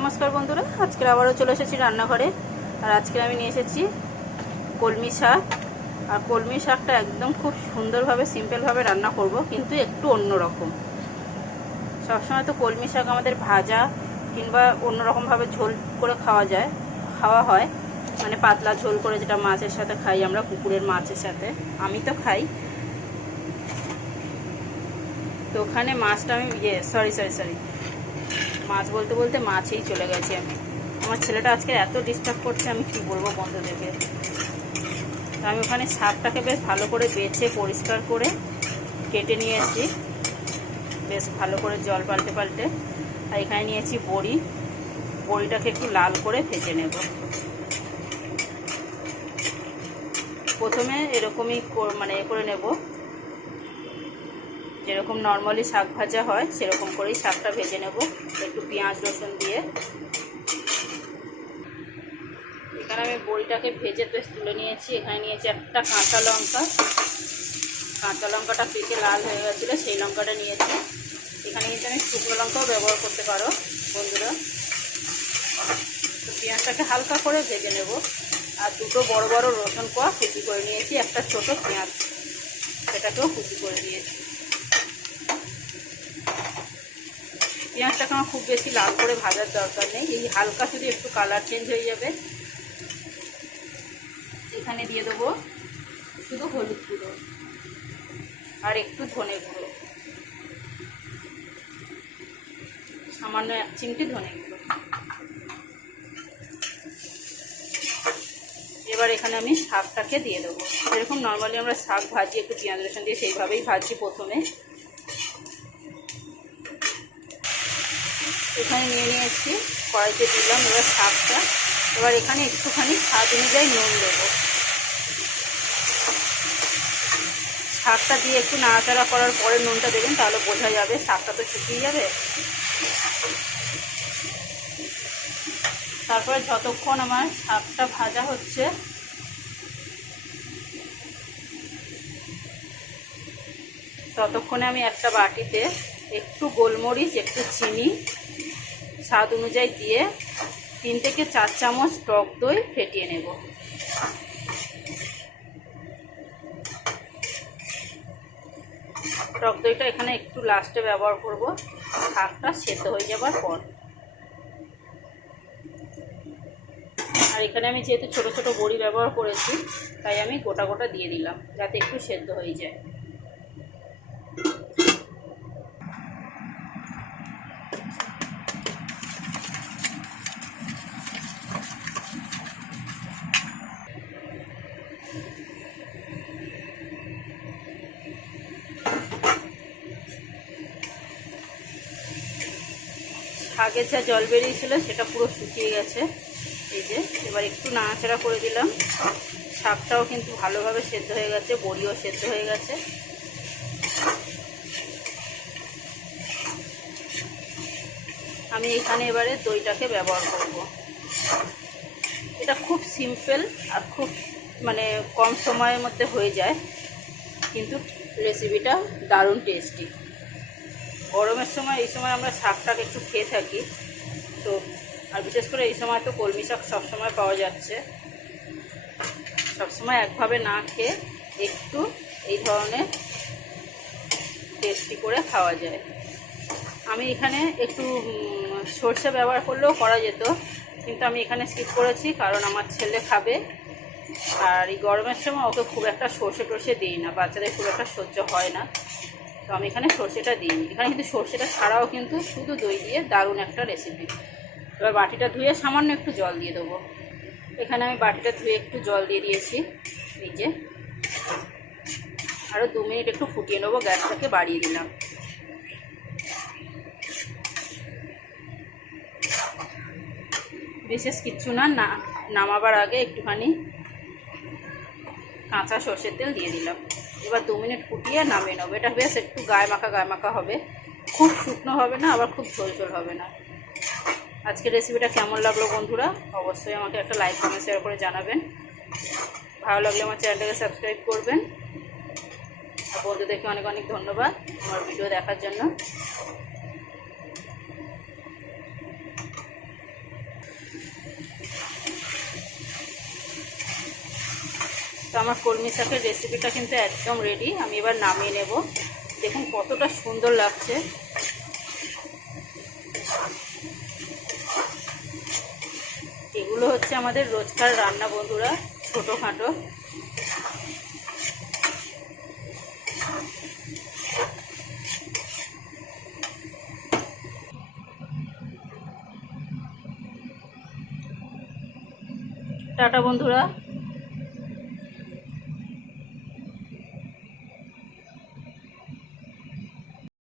नमस्कार बंधुरा आज के आबारो चले एसेছি রান্নাঘরে। আর আজকে আমি নিয়ে এসেছি কলমি শাক। আর কলমি শাকটা একদম খুব সুন্দরভাবে সিম্পলভাবে রান্না করব, কিন্তু একটু অন্যরকম। সবসময় তো কলমি শাক আমাদের ভাজা কিংবা অন্যরকমভাবে ঝোল করে খাওয়া হয়, মানে পাতলা ঝোল করে, যেটা মাছের সাথে খাই আমরা, পুকুরের মাছের সাথে। আমি তো খাই। তো ওখানে মাছটা আমি সরি মাছ বলতে বলতে মাছেই চলে গেছি আমি। আমার ছেলেটা আজকে এত ডিস্টার্ব করছে, আমি কী বলবো বন্ধুদেরকে। তো আমি ওখানে শাকটাকে বেশ ভালো করে বেছে পরিষ্কার করে কেটে নিয়েছি, বেশ ভালো করে জল পাল্টে। আর এখানে নিয়েছি বড়িটাকে একটু লাল করে ভেজে নেব। প্রথমে এরকমই মানে করে নেব, যেরকম নর্মালি শাক ভাজা হয় সেরকম করেই শাকটা ভেজে নেব, একটু পেঁয়াজ রসুন দিয়ে। এখানে আমি বড়িটাকে ভেজে বেশ তুলে নিয়েছি। এখানে নিয়েছি একটা কাঁচা লঙ্কাটা পেকে লাল হয়ে গেছিলো, সেই লঙ্কাটা নিয়েছি। এখানে কিন্তু আমি শুকনো লঙ্কাও ব্যবহার করতে পারো বন্ধুরা। তো পেঁয়াজটাকে হালকা করে ভেজে নেব। আর দুটো বড় বড় রসুন কোয়া কুচি করে নিয়েছি, একটা ছোট পেঁয়াজ সেটাকেও কুচি করে নিয়েছি। পেঁয়াজটাকে আমার খুব বেশি লাল করে ভাজার দরকার নেই, এই হালকা শুধু একটু কালার চেঞ্জ হয়ে যাবে। এখানে দিয়ে দেবো শুধু হলুদ গুঁড়ো আর একটু ধনে গুঁড়ো, সামান্য 1 চিমটি ধনে গুঁড়ো। এবার এখানে আমি শাকটাকে দিয়ে দেবো। যেরকম নর্মালি আমরা শাক ভাজি একটু পেঁয়াজ রসুন দিয়ে, সেইভাবেই ভাজি প্রথমে। এখানে নিয়েছি, কড়াইতে দিলাম এবার শাকটা। এবার এখানে একটুখানি স্বাদ অনুযায়ী নুন দেবো। শাকটা দিয়ে একটু নাড়াচাড়া করার পরে নুনটা দেবেন, তাহলে বোঝা যাবে, শাকটা তো শুকিয়ে যাবে। তারপরে যতক্ষণ আমার শাকটা ভাজা হচ্ছে, ততক্ষণে আমি একটা বাটিতে একটু গোলমরিচ, একটু চিনি স্বাদ অনুযায়ী দিয়ে 3 থেকে 4 চামচ টক দই ফেটিয়ে নেব। টক দইটা এখানে একটু লাস্টে ব্যবহার করব, শাকটা সেদ্ধ হয়ে যাবার পর। আর এখানে আমি যেহেতু ছোট ছোট বড়ি ব্যবহার করেছি, তাই আমি গোটা গোটা দিয়ে দিলাম, যাতে একটু সেদ্ধ হয়ে যায়। শাকের যা জল বেরিয়েছিল সেটা পুরো শুকিয়ে গেছে, এই যে। এবার একটু নাড়াচাড়া করে দিলাম। শাকটাও কিন্তু ভালোভাবে সেদ্ধ হয়ে গেছে, বড়িও সেদ্ধ হয়ে গেছে। আমি এখানে এবারে দইটাকে ব্যবহার করব। এটা খুব সিম্পল আর খুব মানে কম সময়ের মধ্যে হয়ে যায়, কিন্তু রেসিপিটা দারুণ টেস্টি। গরমের সময়, এই সময় আমরা শাকটাকে একটু খেয়ে থাকি, তো আর বিশেষ করে এই সময় তো কলমি শাক সবসময় পাওয়া যাচ্ছে। সবসময় একভাবে না খেয়ে একটু এই ধরনের টেস্টি করে খাওয়া যায়। আমি এখানে একটু সর্ষে ব্যবহার করলেও করা যেত, কিন্তু আমি এখানে স্কিপ করেছি, কারণ আমার ছেলে খাবে। আর এই গরমের সময় ওকে খুব একটা সর্ষে দিই না, বাচ্চাদের খুব একটা সহ্য হয় না, তো আমি এখানে সর্ষেটা দিইনি। এখানে কিন্তু সর্ষেটা ছাড়াও কিন্তু শুধু দই দিয়ে দারুণ একটা রেসিপি। এবার বাটিটা ধুয়ে সামান্য একটু জল দিয়ে দেবো। এখানে আমি বাটিটা ধুয়ে একটু জল দিয়ে দিয়েছি, এই যে। আরও 2 মিনিট একটু ফুটিয়ে নেবো, গ্যাসটাকে বাড়িয়ে দিলাম। বিশেষ কিচ্ছু না, নামাবার আগে একটুখানি কাঁচা সর্ষের তেল দিয়ে দিলাম। এবার 2 মিনিট ফুটিয়ে নামিয়ে নেবো। এটা বেশ একটু গায়ে মাখা হবে, খুব শুকনো হবে না, আবার খুব ঝোল হবে না। আজকের রেসিপিটা কেমন লাগলো বন্ধুরা, অবশ্যই আমাকে একটা লাইক কমেন্ট শেয়ার করে জানাবেন। ভালো লাগলে আমার চ্যানেলটাকে সাবস্ক্রাইব করবেন। আর বন্ধুদেরকে অনেক অনেক ধন্যবাদ আমার ভিডিও দেখার জন্য। তো আমার কলমি শাকের রেসিপিটা কিন্তু একদম রেডি। আমি এবার নামিয়ে নেব। দেখুন কতটা সুন্দর লাগছে। এগুলো হচ্ছে আমাদের রোজকার রান্না বন্ধুরা, ছোটোখাটো। টাটা বন্ধুরা।